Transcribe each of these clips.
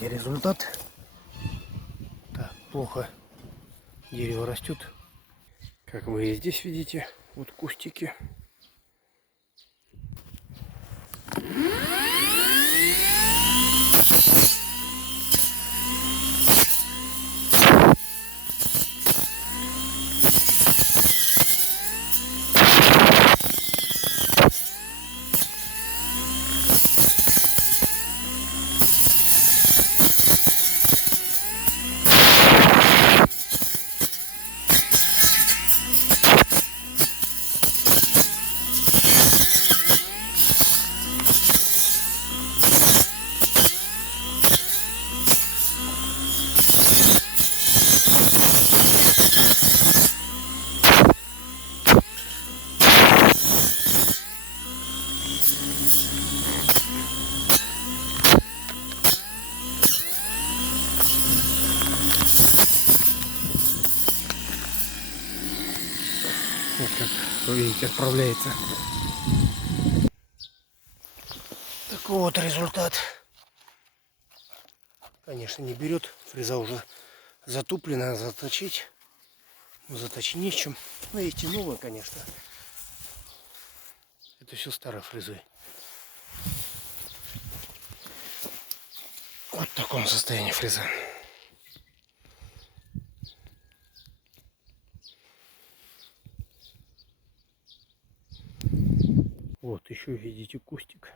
Смотрите результат. Так, плохо дерево растет. Как вы и здесь видите, вот кустики. Вот как вы видите, отправляется. Такой вот результат. Конечно, не берет. Фреза уже затуплена, заточить. Но заточить не с чем. Но есть и новая, конечно. Это все старой фрезой. Вот в таком состоянии фреза. Вот еще видите кустик.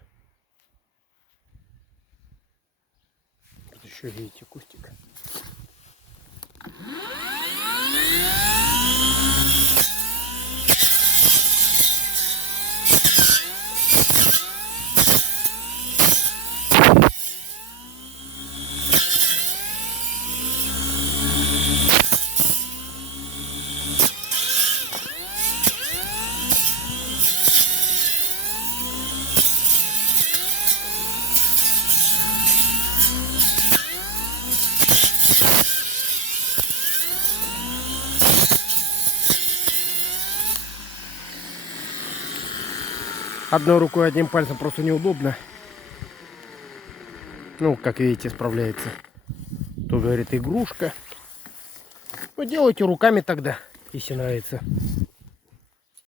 Тут еще видите кустик. Одной рукой, одним пальцем просто неудобно. Ну, как видите, справляется. То говорит игрушка. Ну, делайте руками тогда, если нравится.